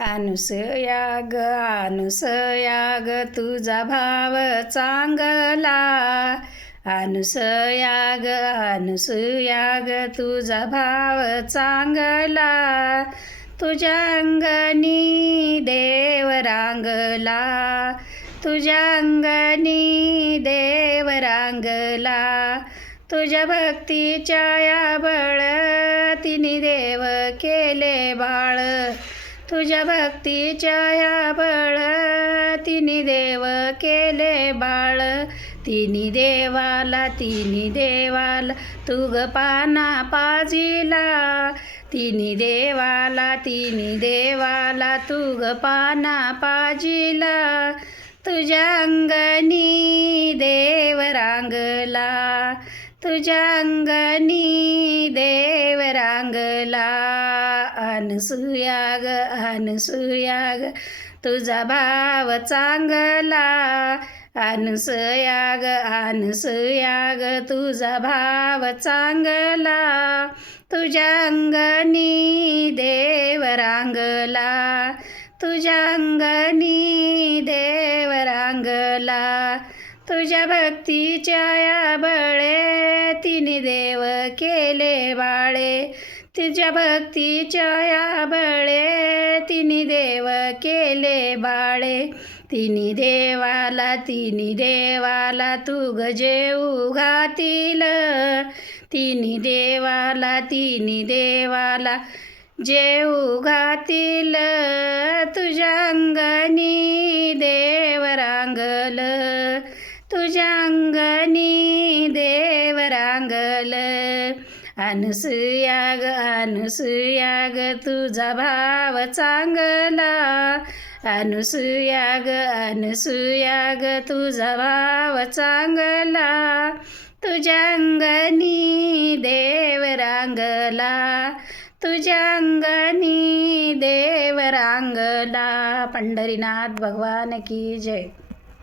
अनुसया ग तुझा भाव चांगला. अनुसया ग तुझा भाव चांगला. तुझ्या अंगणी देव रांगला. तुझ्या अंगणी देव रांगला. तुझ्या भक्तीच्या या बळ तिने देव केले बाळ. तुझ्या भक्तीच्या या बळ तिने देव केले बाळ. तिन्ही देवाला तू ग पाना पाजिला. तिन्ही देवाला तू ग पाना पाजिला. तुझ्या अंगणी देव रांगला. तुझ्या अंगणी देव रांगला. अनुसूया ग तुझा भाव चांगला. अनुसूया ग तुझा भाव चांगला. तुझ्या अंगणी देव रांगला. तुझ्या अंगणी देव रांगला. तुझ्या भक्तीच्या या बळे तिने देव केले बाळे. तुझ्या भक्तीच्या या बळे तिने देव केले बाळे. तिन्ही देवाला तू ग जेऊ घातील. तिन्ही देवाला जेऊ घातील. तुझ्या अंगणी देव रांगल. तुझ्या अंगणी देव रांगल. अनुसूया ग तुझा भाव चांगला. अनुसूया ग तुझा भाव चांगला. तुझ्या अंगणी देव रांगला. तुझ्या अंगणी देव रांगला. पंढरीनाथ भगवान की जय.